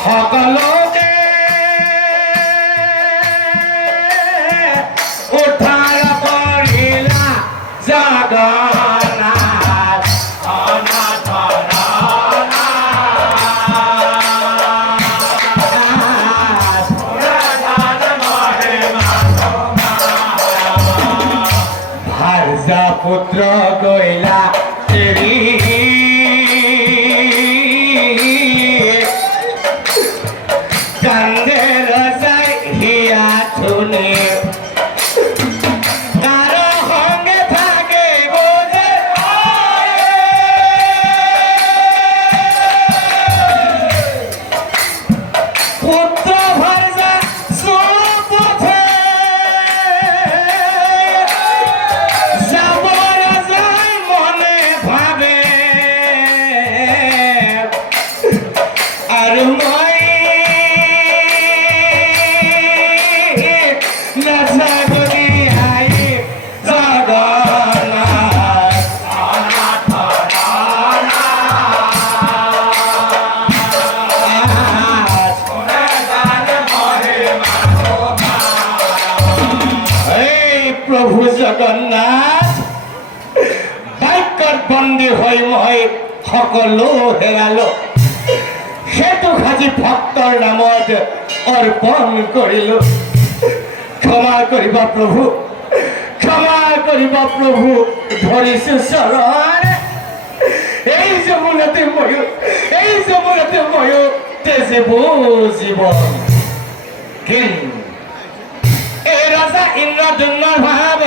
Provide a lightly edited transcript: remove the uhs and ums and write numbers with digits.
সকলকে উদ্ধার করিলা জগন্নাথ অনাথ ভার্যা পুত্র গইলা কান্দে রসাই হিয়া শুনে কারো সঙ্গে থাকে বোঝে পুত্র ভার্যা সুপথে যাবর যায় মনে ভাবে আর মই নাচাগনি আই জগন্নাথ অনাথ এই প্রভু জগন্নাথ বাক্যত বন্দী হৈ মই সকলো হেৰালো সেইটো খাজি ভক্তৰ নামত অৰ্পণ কৰিলো ক্ষমা কৰিবা প্ৰভু ক্ষমা কৰিবা প্ৰভু ধৰিছো চৰণ এই যমুনাতে ময়ো তেজেব জীৱন কিন্তু এই ৰজা ইন্দ্ৰদ্যুম্নৰ ভাৱ